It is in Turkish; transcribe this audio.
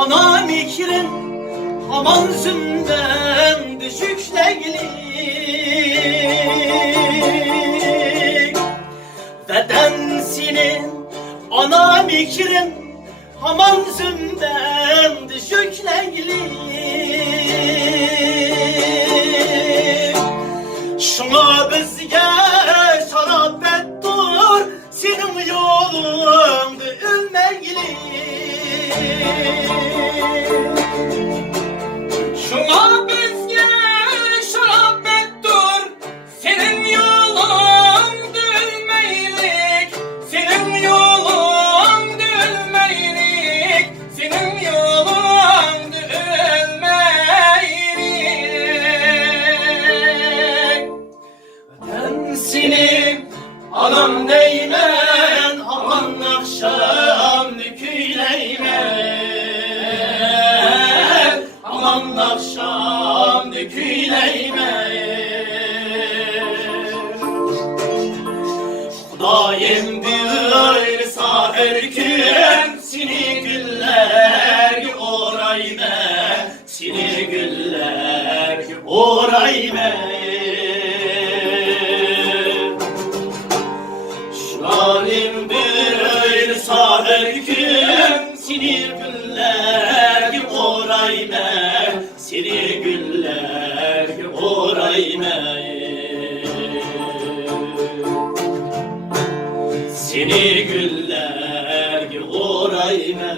ana mikrin aman zümden düşükleylik Veden senin ana mikrin aman zümden düşükleylik Şuna bizge şarap ettir senin yolunda ülmeylik Şuna bizge şarap ettir senin yolun dülmeylik Senin yolun dülmeylik Senin yolun dülmeylik Ben seni anam deymen aman akşam nüküleymen Aman akşam nüküleymen Hudayim bir sahirken seni güller orayme Seni güller orayme Şalim bir sahirken seni güller orayme Seni güller orayme Seni güller orayme